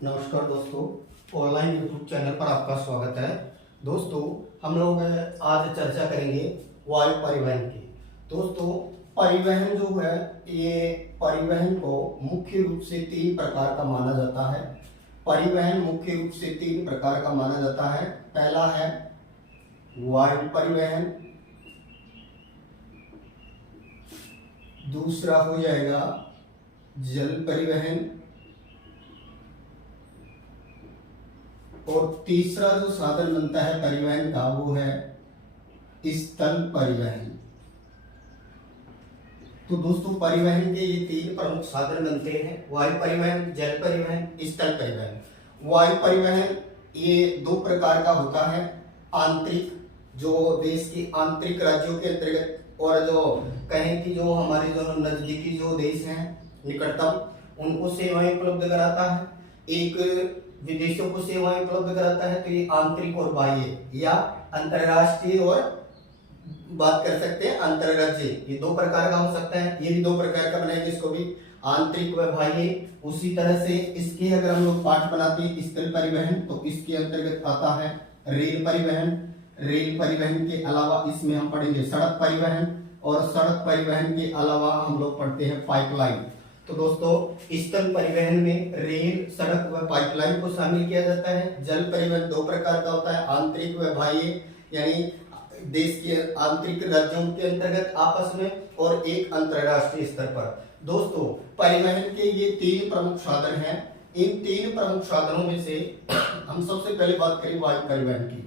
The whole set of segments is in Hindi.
नमस्कार दोस्तों, ऑनलाइन यूट्यूब चैनल पर आपका स्वागत है। दोस्तों, हम लोग आज चर्चा करेंगे वायु परिवहन की। दोस्तों, परिवहन जो है ये परिवहन को मुख्य रूप से तीन प्रकार का माना जाता है। परिवहन मुख्य रूप से तीन प्रकार का माना जाता है। पहला है वायु परिवहन, दूसरा हो जाएगा जल परिवहन और तीसरा जो साधन बनता है परिवहन का वो है स्थल परिवहन। तो दोस्तों, परिवहन के ये तीन प्रमुख साधन बनते हैं: वायु परिवहन, जल परिवहन, स्थल परिवहन। वायु परिवहन ये दो प्रकार का होता है। आंतरिक, जो देश के आंतरिक राज्यों के अंतर्गत, और जो कहें कि जो हमारे जो नजदीकी जो देश हैं निकटतम, उनको सेवाएं उपलब्ध कराता है। एक विदेशों को सेवाएं उपलब्ध कराता है। तो ये आंतरिक और बाह्य या अंतरराष्ट्रीय, और बात कर सकते हैं अंतरराज्य, ये दो प्रकार का हो सकता है। ये भी दो प्रकार का बनाएंगे, इसको भी आंतरिक व बाह्य। उसी तरह से इसके अगर हम लोग पाठ बनाते हैं स्थल परिवहन, तो इसके अंतर्गत आता है रेल परिवहन। रेल परिवहन के अलावा इसमें हम पढ़ेंगे सड़क परिवहन, और सड़क परिवहन के अलावा हम लोग पढ़ते हैं पाइपलाइन। तो दोस्तों, स्थल परिवहन में रेल, सड़क व पाइपलाइन को शामिल किया जाता है। जल परिवहन दो प्रकार का होता है, आंतरिक व बाह्य, यानी देश के आंतरिक राज्यों के अंतर्गत आपस में, और एक अंतरराष्ट्रीय स्तर पर। दोस्तों, परिवहन के ये तीन प्रमुख साधन हैं। इन तीन प्रमुख साधनों में से हम सबसे पहले बात करें वायु परिवहन की।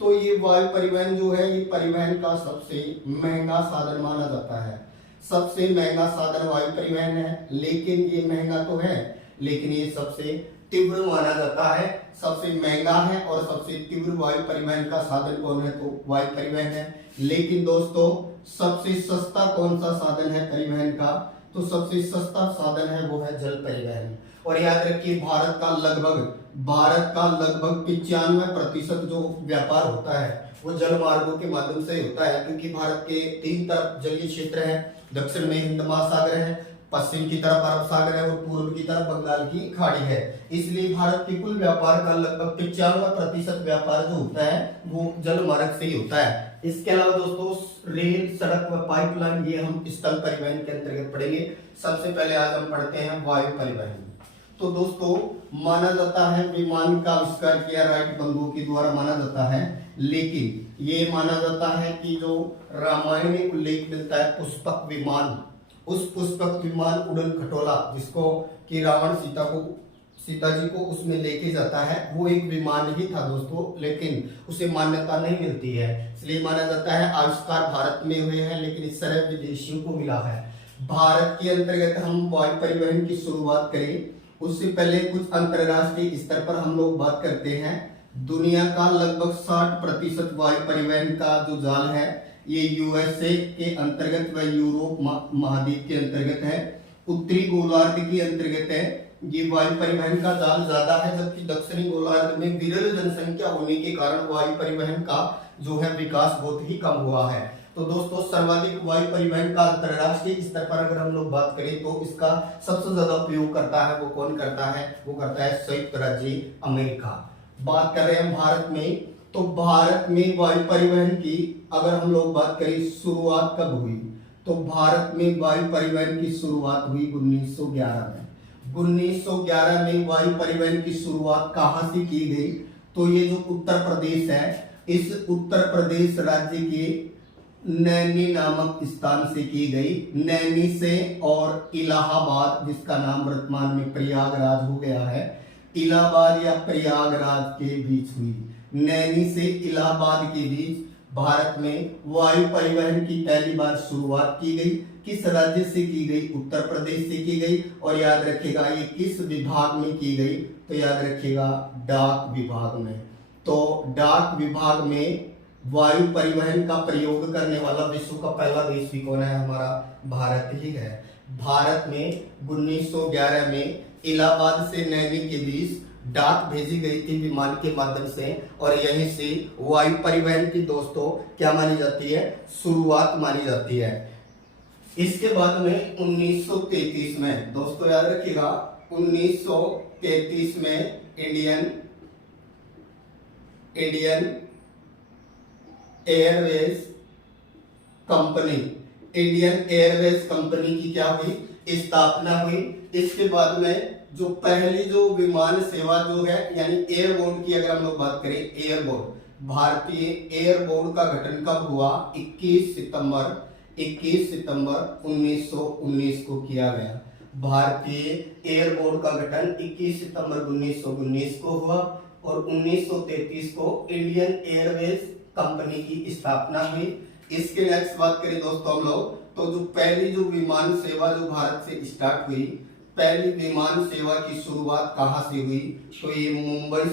तो ये वायु परिवहन जो है, ये परिवहन का सबसे महंगा साधन माना जाता है। सबसे महंगा साधन वायु परिवहन है। लेकिन ये महंगा तो है, लेकिन ये सबसे तीव्र माना जाता है। सबसे महंगा है और सबसे तीव्र वायु परिवहन का साधन कौन है? तो वायु परिवहन है। लेकिन दोस्तों, सबसे सस्ता कौन सा साधन है परिवहन का? तो सबसे सस्ता साधन है वो है जल परिवहन। और याद रखिए, भारत का लगभग 95% जो व्यापार होता है वो जल मार्गों के माध्यम से होता है। क्योंकि भारत के तीन तरफ जलीय क्षेत्र है। दक्षिण में हिंद महासागर है, पश्चिम की तरफ अरब सागर है, और पूर्व की तरफ बंगाल की खाड़ी है। इसलिए भारत के कुल व्यापार का लगभग 95% व्यापार जो होता है वो जल मार्ग से ही होता है। इसके अलावा दोस्तों, रेल, सड़क व पाइपलाइन ये हम स्थल परिवहन के अंतर्गत पढ़ेंगे। सबसे पहले आज हम पढ़ते हैं वायु परिवहन। तो दोस्तों, माना जाता है विमान का आविष्कार किया राइट बंधुओं के द्वारा माना जाता है। लेकिन ये माना जाता है कि जो रामायण में उल्लेख मिलता है पुष्पक विमान, उस पुष्पक विमान उड़न खटोला, जिसको कि रावण सीता जी को उसमें लेके जाता है, वो एक विमान ही था दोस्तों। लेकिन उसे मान्यता नहीं मिलती है, इसलिए माना जाता है आविष्कार भारत में हुए हैं, लेकिन इस तरह विदेशियों को मिला है। भारत के अंतर्गत हम वायु परिवहन की शुरुआत करें, उससे पहले कुछ अंतरराष्ट्रीय स्तर पर हम लोग बात करते हैं। दुनिया का लगभग 60% वायु परिवहन का जो जाल है ये यूएसए के अंतर्गत व यूरोप महाद्वीप के अंतर्गत है। उत्तरी गोलार्ध के अंतर्गत है ये वायु परिवहन का जाल ज्यादा है, जबकि दक्षिणी गोलार्ध में विरल जनसंख्या होने के कारण वायु परिवहन का जो है विकास बहुत ही कम हुआ है। तो दोस्तों, सर्वाधिक वायु परिवहन का अंतरराष्ट्रीय स्तर पर अगर हम लोग बात करें तो इसका सबसे ज्यादा उपयोग करता है वो कौन करता है? वो करता है संयुक्त राज्य अमेरिका। बात कर रहे हैं भारत में, तो भारत में वायु परिवहन की अगर हम लोग बात करें शुरुआत कब हुई, तो भारत में वायु परिवहन की शुरुआत हुई 1911 में। 1911 में वायु परिवहन की शुरुआत कहां से की गई? तो ये जो उत्तर प्रदेश है, इस उत्तर प्रदेश राज्य के नैनी नामक स्थान से की गई। नैनी से और इलाहाबाद, जिसका नाम वर्तमान में प्रयागराज हो गया है, इलाहाबाद या प्रयागराज के बीच हुई। नैनी से इलाहाबाद के बीच भारत में वायु परिवहन की पहली बार शुरुआत की गई। किस राज्य से की गई? उत्तर प्रदेश से की गई। और याद रखिएगा ये किस विभाग में की गई? तो याद रखिएगा डाक विभाग में। तो डाक विभाग में वायु परिवहन का प्रयोग करने वाला विश्व का पहला देश भी कौन है? हमारा भारत ही है। भारत में 1911 में इलाहाबाद से नैनी के बीच डाक भेजी गई थी विमान के माध्यम से, और यहीं से वायु परिवहन की दोस्तों क्या मानी जाती है? शुरुआत मानी जाती है। इसके बाद में 1933 में दोस्तों याद रखिएगा 1933 में इंडियन एयरवेज कंपनी की क्या हुई, स्थापना हुई। इसके बाद में जो पहली जो विमान सेवा जो है यानी एयर बोर्ड की अगर हम लोग बात करें, एयर बोर्ड, भारतीय एयर बोर्ड का गठन कब हुआ, 21 सितंबर 1919 को किया गया। भारतीय एयर बोर्ड का गठन 21 सितंबर 1919 को हुआ और 1933 को इंडियन एयरवेज कंपनी की स्थापना हुई। इसके नेक्स्ट बात करें दोस्तों हम लोग, तो जो पहली जो विमान सेवा जो भारत से स्टार्ट हुई, पहली विमान सेवा की शुरुआत कहां से हुई, तो ये मुंबई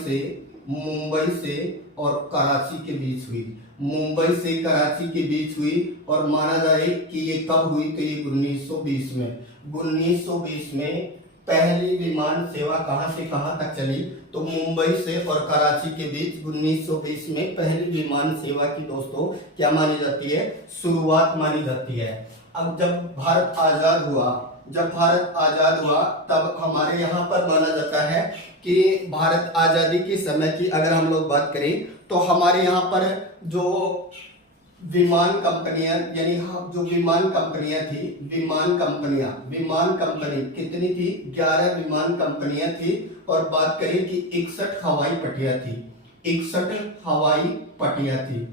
से और कराची के बीच हुई। मुंबई से कराची के बीच हुई और माना जाए कि ये कब हुई, तो ये 1920 में पहली विमान सेवा कहां से कहां तक चली, तो मुंबई से और कराची के बीच 1920 में पहली विमान सेवा की दोस्तों क्या मानी जाती है, शुरुआत मानी जाती है। अब जब भारत आजाद हुआ तब हमारे यहाँ पर माना जाता है कि भारत आजादी के समय की अगर हम लोग बात करें तो हमारे यहाँ पर जो विमान कंपनियां यानी जो विमान कंपनी कितनी थी, 11 विमान कंपनियां थी। और बात करें कि 61 हवाई पट्टियां थी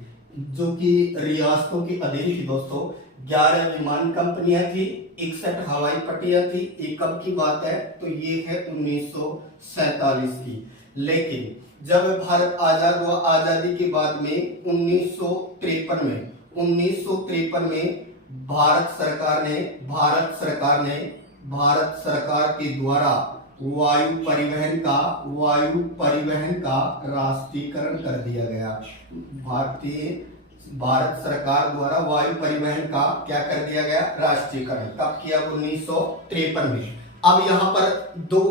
जो कि रियासतों की अधीन थी दोस्तों। 11 विमान कंपनियां थी, 61 हवाई पट्टियां थी। ये कब की बात है, तो ये है 1947 की। लेकिन जब भारत आजाद हुआ, आजादी के बाद में 1953 में भारत सरकार के द्वारा वायु परिवहन का राष्ट्रीयकरण कर दिया गया। भारत सरकार द्वारा वायु परिवहन का क्या कर दिया गया, राष्ट्रीयकरण। कब किया, 1953 में। अब यहाँ पर दो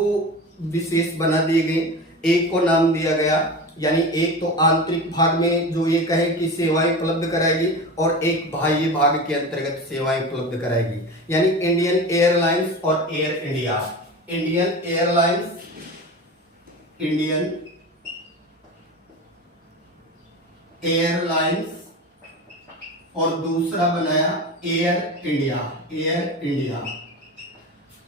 विशेष बना दिए गए, एक को नाम दिया गया यानी एक तो आंतरिक भाग में जो ये कहे कि सेवाएं उपलब्ध कराएगी और एक बाह्य भाग के अंतर्गत सेवाएं उपलब्ध कराएगी यानी इंडियन एयरलाइंस और एयर इंडिया। इंडियन एयरलाइंस और दूसरा बनाया एयर इंडिया।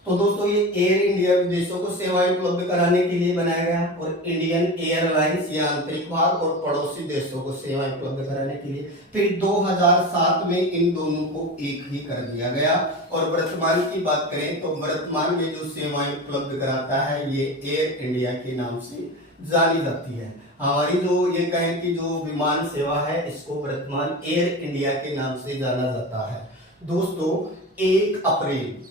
तो दोस्तों ये एयर इंडिया विदेशों को सेवाएं उपलब्ध कराने के लिए बनाया गया और इंडियन एयरलाइंस या आंतरिक भाग और पड़ोसी देशों को सेवाएं उपलब्ध कराने के लिए। फिर 2007 में इन दोनों को एक ही कर दिया गया। और वर्तमान की बात करें तो वर्तमान में जो सेवाएं उपलब्ध कराता है ये एयर इंडिया के नाम से जानी जाती है। हमारी जो ये कहें कि जो विमान सेवा है इसको वर्तमान एयर इंडिया के नाम से जाना जाता है। दोस्तों 1 अप्रैल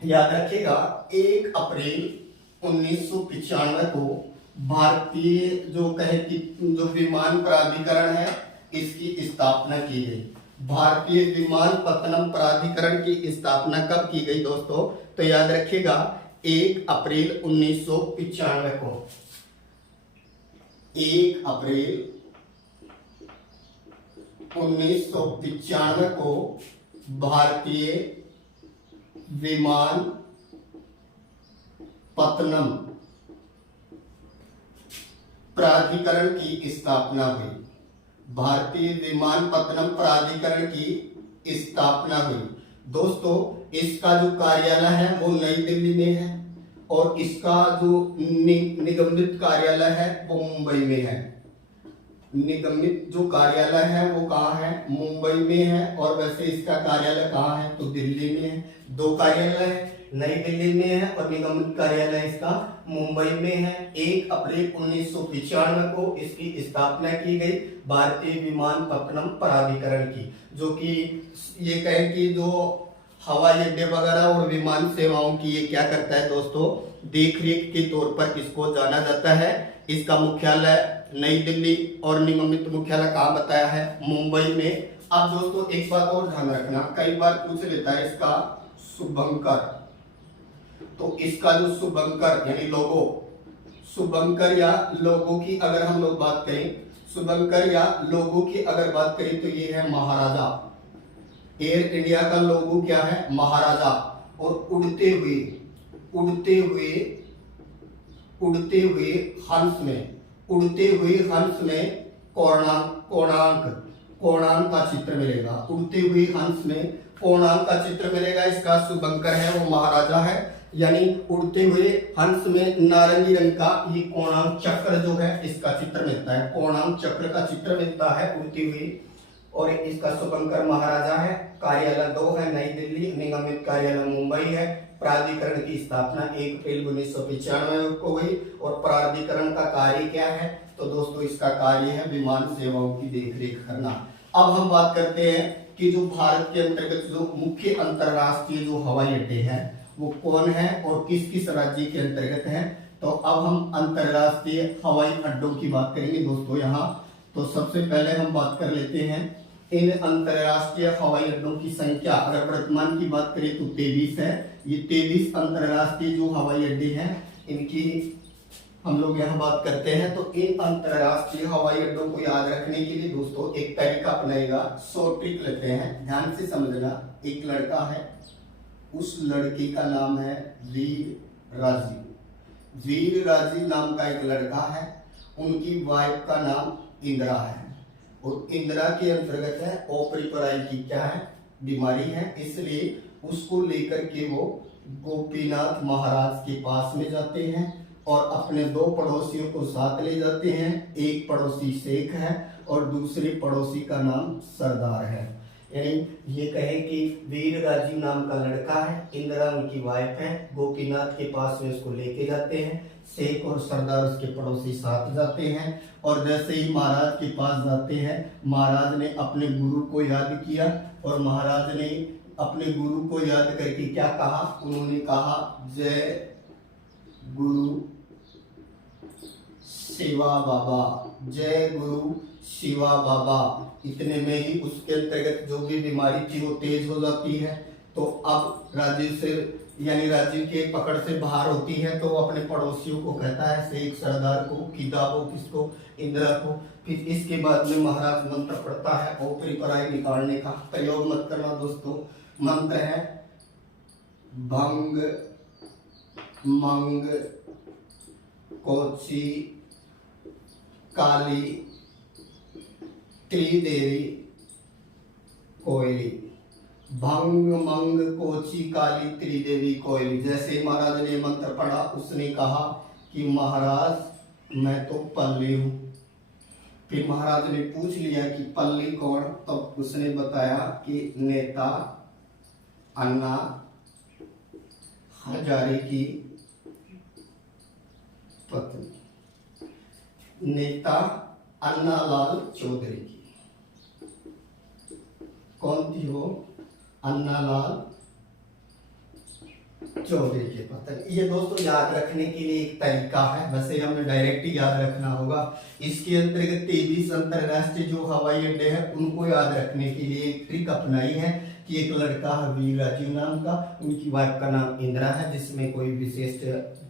याद रखिएगा, 1 अप्रैल 1995 को भारतीय जो कहे कि जो विमान प्राधिकरण है इसकी स्थापना की गई। भारतीय विमानपत्तनम प्राधिकरण की स्थापना कब की गई दोस्तों, तो याद रखिएगा 1 अप्रैल 1995 को। 1 अप्रैल 1995 को भारतीय विमानपत्तनम प्राधिकरण की स्थापना हुई। भारतीय विमानपत्तनम प्राधिकरण की स्थापना हुई। दोस्तों इसका जो कार्यालय है वो नई दिल्ली में है और इसका जो निगमित कार्यालय है वो मुंबई में है। निगमित जो कार्यालय है वो कहाँ है, मुंबई में है। और वैसे इसका कार्यालय कहाँ है, तो दिल्ली में है। 2 कार्यालय है, नई दिल्ली में है और निगमित कार्यालय इसका मुंबई में है। 1 अप्रैल 1995 को इसकी स्थापना की गई भारतीय विमानपत्तनम प्राधिकरण की, जो कि ये कहें कि जो हवाई अड्डे वगैरह और विमान सेवाओं की ये क्या करता है दोस्तों, देखरेख के तौर पर इसको जाना जाता है। इसका मुख्यालय नई दिल्ली और निगमित मुख्यालय कहाँ बताया है, मुंबई में। अब दोस्तों एक बात और ध्यान रखना, कई बार पूछ लेता है इसका शुभंकर, तो इसका जो शुभंकर यानी लोगो, शुभंकर या लोगो की अगर हम लोग बात करें, शुभंकर या लोगो की अगर बात करें तो ये है महाराजा। एयर इंडिया का लोगो क्या है, महाराजा। और उड़ते हुए उड़ते हुए हंस में, उड़ते हुए हंस में कोणांक कोणांक का चित्र मिलेगा। उड़ते हुए हंस में कोणांक का चित्र मिलेगा। इसका शुभंकर है वो महाराजा है, यानी उड़ते हुए हंस में नारंगी रंग का ये कोणांक चक्र जो है इसका चित्र मिलता है। कोणांक चक्र का चित्र मिलता है उड़ती हुई, और इसका शुभंकर महाराजा है। कार्यालय 2 है नई दिल्ली, निगमित कार्यालय मुंबई है। प्राधिकरण की स्थापना 1 अप्रैल 1995 को हुई, और प्राधिकरण का कार्य क्या है? तो दोस्तों इसका कार्य है विमान सेवाओं की देखरेख करना। अब हम बात करते हैं कि जो भारत के अंतर्गत जो मुख्य अंतरराष्ट्रीय जो हवाई अड्डे हैं वो कौन है और किस किस राज्य के अंतर्गत हैं। तो अब हम अंतरराष्ट्रीय हवाई अड्डों की बात करेंगे दोस्तों यहाँ। तो सबसे पहले हम बात कर लेते हैं इन अंतरराष्ट्रीय हवाई अड्डों की संख्या। अगर वर्तमान की बात करें तो 23 है। ये 23 अंतरराष्ट्रीय जो हवाई अड्डे हैं इनकी हम लोग यहाँ बात करते हैं। तो इन अंतरराष्ट्रीय हवाई अड्डों को याद रखने के लिए दोस्तों एक तरीका अपनाएगा, शॉर्ट ट्रिक लेते हैं, ध्यान से समझना। एक लड़का है, उस लड़के का नाम है वीर राजीव। वीर राजीव नाम का एक लड़का है, उनकी वाइफ का नाम इंदिरा है, और इंदिरा के अंतर्गत है ओपरीपराई की क्या है? बीमारी है। इसलिए उसको लेकर के वो गोपीनाथ महाराज के पास में जाते हैं और अपने 2 पड़ोसियों को साथ ले जाते हैं। एक पड़ोसी शेख है और दूसरे पड़ोसी का नाम सरदार है। यानी ये कहे कि वीर राजीव नाम का लड़का है, इंदिरा उनकी वाइफ है, गोपीनाथ के पास में उसको लेके जाते हैं। शेख और सरदार उसके पड़ोसी साथ जाते हैं, और जैसे ही महाराज के पास जाते हैं महाराज ने अपने गुरु को याद किया, और महाराज ने अपने गुरु को याद करके क्या कहा? उन्होंने कहा जय गुरु शिवा बाबा, जय गुरु शिवा बाबा। इतने में ही उसके अंतर्गत जो भी बीमारी थी वो तेज हो जाती है। तो अब राजीव से यानी राजीव के पकड़ से बाहर होती है, तो वो अपने पड़ोसियों को कहता है, शेख सरदार को, किताबों किसको? इंदिरा को। फिर इसके बाद में महाराज मंत्र पढ़ता है ओपरीपराई निकालने का। प्रयोग मत करना दोस्तों, मंत्र है भंग मंग कोची काली त्रिदेवी कोयली। भंग मंग कोची काली त्रिदेवी कोयली। जैसे महाराज ने मंत्र पढ़ा, उसने कहा कि महाराज मैं तो पल्ली हूं। फिर महाराज ने पूछ लिया कि पल्ली कौन? तब उसने बताया कि नेता अन्ना हजारे की पत्नी, नेता अन्नालाल चौधरी की। कौन थी वो? अन्नालाल चौधरी के पत्नी। ये दोस्तों याद रखने के लिए एक तरीका है, वैसे हमें डायरेक्ट ही याद रखना होगा। इसके अंतर्गत 23 अंतरराष्ट्रीय जो हवाई अड्डे हैं उनको याद रखने के लिए एक ट्रिक अपनाई है कि एक लड़का है वीर राजीव नाम का, उनकी वाइफ का नाम इंदिरा है, जिसमें कोई विशेष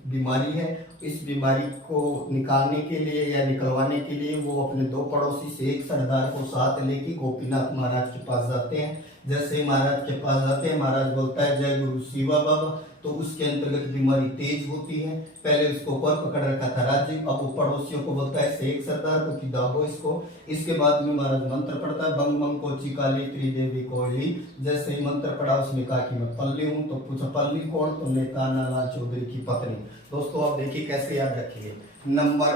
बीमारी है। इस बीमारी को निकालने के लिए या निकलवाने के लिए वो अपने 2 पड़ोसी शेख सरदार को साथ लेके गोपीनाथ महाराज के पास जाते हैं। जैसे महाराज के पास जाते हैं, महाराज बोलता है जय गुरु शिवा बाबा। तो उसके अंतर्गत बीमारी तेज होती है। पहले उसको कौन पकड़ रखा था? राजीव। अब वो पड़ोसियों को बोलता है शेख सरदार को कि दाबो इसको। इसके बाद में महाराज मंत्र पढ़ता है बंग मंग कोची काली त्रिदेवी कोयली। जैसे ही मंत्र पढ़ा उसने कहा कि मैं पल्ली हूँ। तो पूछा पल्ली कौन? तो नेता अन्नालाल चौधरी की पत्नी। दोस्तों आप देखिए कैसे याद रखिए। नंबर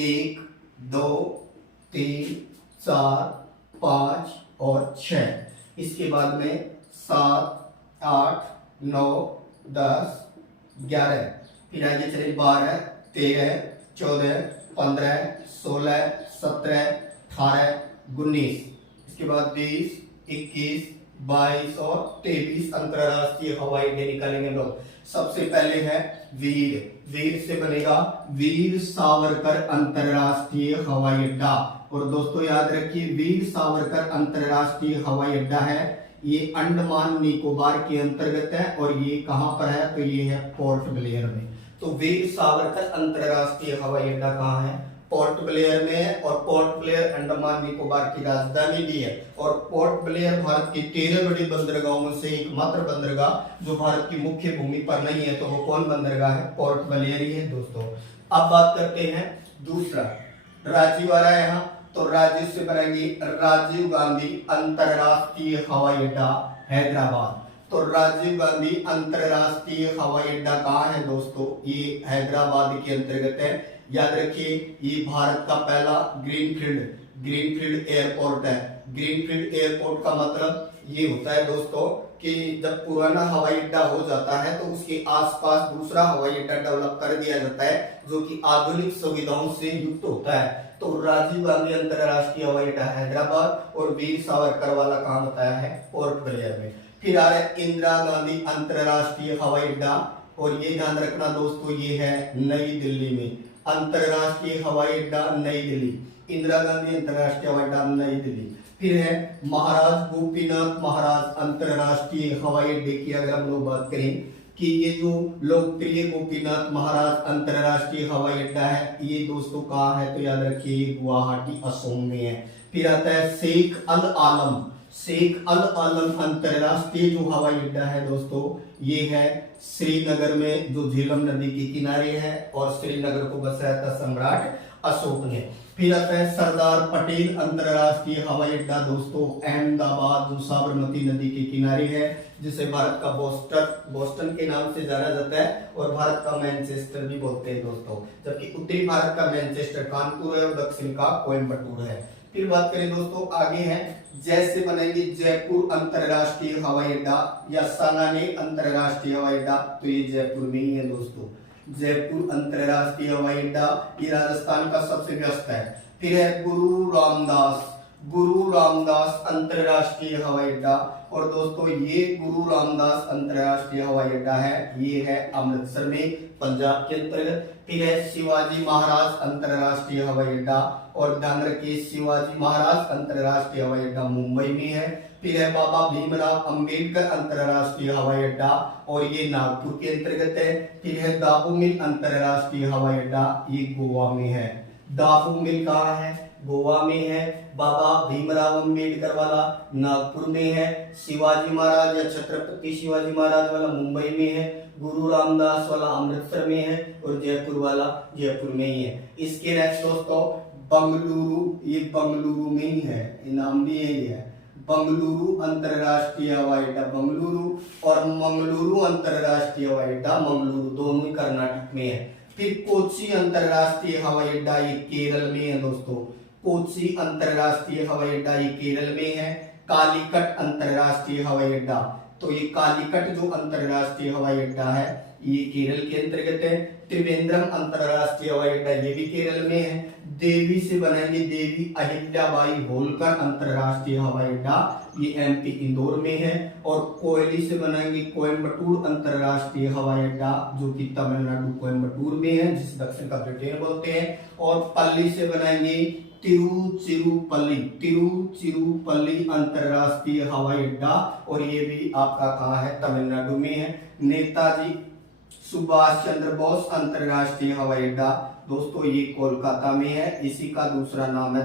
1, 2, 3, 4, 5 और 6। इसके बाद में 7, 8, 9, 10, 11, फिर आगे चले 12, 13, 14, 15, 16, 17, 18, 19। इसके बाद 20, 21, 22 और 23 अंतरराष्ट्रीय हवाई अड्डे निकालेंगे लोग। सबसे पहले है वीर। वीर से बनेगा वीर सावरकर अंतरराष्ट्रीय हवाई अड्डा। और दोस्तों याद रखिए वीर सावरकर अंतरराष्ट्रीय हवाई अड्डा है, ये अंडमान निकोबार के अंतर्गत है। और ये कहां पर है? तो ये है पोर्ट ब्लेयर में। तो वीर सावरकर अंतरराष्ट्रीय हवाई अड्डा कहाँ है? पोर्ट ब्लेयर में है और पोर्ट ब्लेयर अंडमान निकोबार की राजधानी भी है। और पोर्ट ब्लेयर भारत की 13 बड़ी बंदरगाहों में से एकमात्र बंदरगाह जो भारत की मुख्य भूमि पर नहीं है, तो वो कौन बंदरगाह है? पोर्ट ब्लेयर ही है दोस्तों। अब बात करते हैं दूसरा, राजीव आ रहा है यहाँ, तो राजीव से बनाएंगे राजीव गांधी अंतरराष्ट्रीय हवाई अड्डा हैदराबाद। तो राजीव गांधी अंतरराष्ट्रीय हवाई अड्डा कहाँ है दोस्तों? ये हैदराबाद के अंतर्गत है। याद रखिए, ये भारत का पहला ग्रीनफील्ड एयरपोर्ट है। ग्रीनफील्ड एयरपोर्ट का मतलब ये होता है दोस्तों कि जब पुराना हवाई अड्डा हो जाता है तो उसके आसपास दूसरा हवाई अड्डा डेवलप कर दिया जाता है जो कि आधुनिक सुविधाओं से युक्त होता है। तो राजीव गांधी अंतरराष्ट्रीय हवाई अड्डा हैदराबाद और वीर सावरकर वाला कहाँ बताया है? पोर्ट ब्लेयर में। फिर आ रहा है इंदिरा गांधी अंतरराष्ट्रीय हवाई अड्डा, और ये ध्यान रखना दोस्तों, ये है नई दिल्ली में। अंतरराष्ट्रीय हवाई अड्डा नई दिल्ली, इंदिरा गांधी अंतरराष्ट्रीय हवाई अड्डा नई दिल्ली। फिर है महाराज गोपीनाथ महाराज अंतरराष्ट्रीय हवाई अड्डे की अगर हम लोग बात करें कि ये जो लोकप्रिय गोपीनाथ महाराज अंतरराष्ट्रीय हवाई अड्डा है, ये दोस्तों कहाँ है? तो याद रखिए गुवाहाटी असम में है। फिर आता है शेख अल आलम अंतरराष्ट्रीय जो हवाई अड्डा है दोस्तों, ये है श्रीनगर में, जो झेलम नदी के किनारे है, और श्रीनगर को बसाया था सम्राट अशोक ने। फिर आता है सरदार पटेल अंतरराष्ट्रीय हवाई अड्डा दोस्तों अहमदाबाद, जो साबरमती नदी के किनारे है, जिसे भारत का बोस्टन के नाम से जाना जाता है और भारत का मैनचेस्टर भी बोलते हैं दोस्तों। जबकि उत्तरी भारत का मैनचेस्टर कानपुर है और दक्षिण का कोयम्बटूर है। फिर बात करें दोस्तों, आगे है जैसे बनेंगे जयपुर अंतरराष्ट्रीय हवाई अड्डा या सानानी अंतरराष्ट्रीय हवाई अड्डा, तो ये जयपुर में ही है दोस्तों। जयपुर अंतरराष्ट्रीय हवाई अड्डा ये राजस्थान का सबसे व्यस्त है। फिर है गुरु रामदास अंतरराष्ट्रीय हवाई अड्डा, और दोस्तों ये गुरु रामदास अंतरराष्ट्रीय हवाई अड्डा है, ये है अमृतसर में, पंजाब के अंतर्गत। फिर है शिवाजी महाराज अंतरराष्ट्रीय हवाई अड्डा, और ध्यान रखिए शिवाजी महाराज अंतरराष्ट्रीय हवाई अड्डा मुंबई में है। फिर है बाबा भीमराव अंबेडकर अंतरराष्ट्रीय हवाई अड्डा, और ये नागपुर के अंतर्गत है। फिर है दाबू मिल अंतरराष्ट्रीय हवाई अड्डा, ये गोवा में है। दाबू मिल कहाँ है? गोवा में है। बाबा भीमराव अंबेडकर वाला नागपुर में है। शिवाजी महाराज या छत्रपति शिवाजी महाराज वाला मुंबई में है। गुरु रामदास वाला अमृतसर में है, और जयपुर वाला जयपुर में ही है। इसके नेक्स्ट दोस्तों बंगलुरु, ये बंगलुरु में ही है, नाम भी यही है, बंगलुरु अंतरराष्ट्रीय हवाई अड्डा बंगलुरु, और मंगलुरु अंतरराष्ट्रीय हवाई अड्डा मंगलुरु, दोनों ही कर्नाटक में है। फिर कोची अंतरराष्ट्रीय हवाई अड्डा ये केरल में है दोस्तों। कोची अंतरराष्ट्रीय हवाई अड्डा ये केरल में है। कालीकट अंतरराष्ट्रीय हवाई अड्डा, तो ये कालीकट जो अंतरराष्ट्रीय हवाई अड्डा है ये केरल के अंतर्गत है। त्रिवेंद्रम अंतरराष्ट्रीय हवाई अड्डा ये भी केरल में है। देवी से बनाएंगे देवी अहिल्याबाई होलकर अंतरराष्ट्रीय हवाई अड्डा, ये एमपी इंदौर में है। और कोयली से बनाएंगे कोयम्बटूर अंतरराष्ट्रीय हवाई अड्डा, जो कि तमिलनाडु कोयम्बटूर में है, जिसे दक्षिण का ब्रिटेन बोलते हैं। और पल्ली से बनाएंगे तिरुचिरापल्ली अंतरराष्ट्रीय हवाई अड्डा, और ये भी आपका कहाँ है? तमिलनाडु में है। नेताजी सुभाष चंद्र बोस अंतरराष्ट्रीय हवाई अड्डा दोस्तों ये कोलकाता में है। इसी का दूसरा नाम है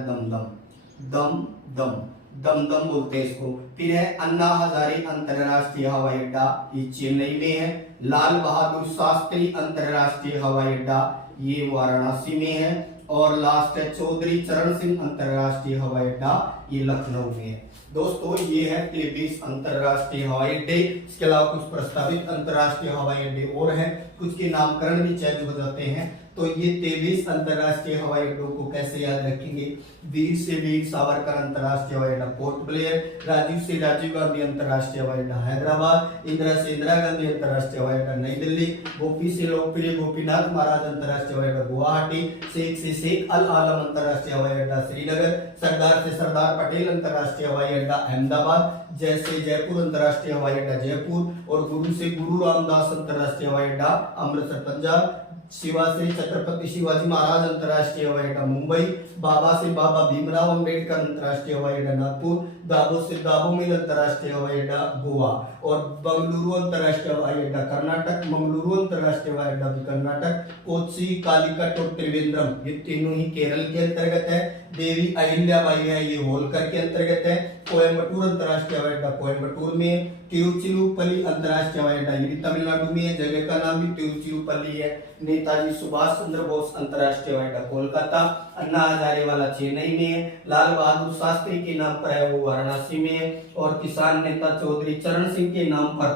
दमदम बोलते हैं इसको। फिर है अन्ना हजारे अंतरराष्ट्रीय हवाई अड्डा, ये चेन्नई में है। लाल बहादुर शास्त्री अंतरराष्ट्रीय हवाई अड्डा, ये वाराणसी में है। और लास्ट है चौधरी चरण सिंह अंतरराष्ट्रीय हवाई अड्डा, ये लखनऊ में है। दोस्तों ये है 23 अंतरराष्ट्रीय हवाई अड्डे। इसके अलावा कुछ प्रस्तावित अंतरराष्ट्रीय हवाई अड्डे और हैं, कुछ के नामकरण भी चेंज हो जाते हैं। तो ये 23 अंतरराष्ट्रीय हवाई अड्डों को कैसे याद रखेंगे? वीर से वीर सावरकर अंतरराष्ट्रीय हवाई अड्डा पोर्ट ब्लेयर, राजीव से राजीव गांधी अंतरराष्ट्रीय हवाई अड्डा हैदराबाद, इंदिरा से इंदिरा गांधी अंतरराष्ट्रीय हवाई अड्डा नई दिल्ली, गोपी से लोकप्रिय गोपीनाथ महाराज अंतरराष्ट्रीय हवाई अड्डा गुवाहाटी, शेख से शेख अल आलम अंतरराष्ट्रीय हवाई अड्डा श्रीनगर, सरदार से सरदार पटेल अंतरराष्ट्रीय हवाई अड्डा अहमदाबाद, जय से जयपुर अंतरराष्ट्रीय हवाई अड्डा जयपुर, और गुरु से गुरु रामदास अंतरराष्ट्रीय हवाई अड्डा अमृतसर पंजाब, शिवा से छत्रपति शिवाजी महाराज अंतरराष्ट्रीय हवाई अड्डा मुंबई, बाबा से बाबा भीमराव अंबेडकर अंतरराष्ट्रीय हवाई अड्डा नागपुर, दाबोमिल अंतर्राष्ट्रीय हवाई अड्डा गोवा, और बंगलुरु अंतर्राष्ट्रीय हवाई अड्डा कर्नाटक, मंगलुरु अंतर्राष्ट्रीय हवाई अड्डा भी कर्नाटक, कोच्चि, कालीकट और त्रिवेंद्रम ये तीनों ही केरल के अंतर्गत है। देवी अहिल्याबाई है ये होलकर के अंतर्गत है। कोयम्बटूर अंतर्राष्ट्रीय हवाई अड्डा कोयम्बटूर में। तिरुचिरापल्ली अंतर्राष्ट्रीय हवाई अड्डा ये भी तमिलनाडु में है, जगह का नाम भी तिरुचिरापल्ली है। नेताजी सुभाष चंद्र बोस अंतर्राष्ट्रीय हवाई अड्डा कोलकाता। अन्ना हजारे वाला चेन्नई में है। लाल बहादुर शास्त्री के नाम पर है वो वाराणसी में है। और किसान नेता चौधरी चरण सिंह के नाम पर,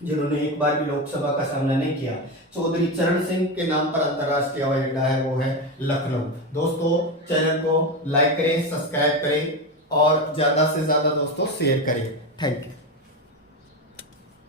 जिन्होंने एक बार भी लोकसभा का सामना नहीं किया, चौधरी चरण सिंह के नाम पर अंतर्राष्ट्रीय हवाई अड्डा है वो है लखनऊ। दोस्तों चैनल को लाइक करें, सब्सक्राइब करें और ज्यादा से ज्यादा दोस्तों शेयर करें। Thank you.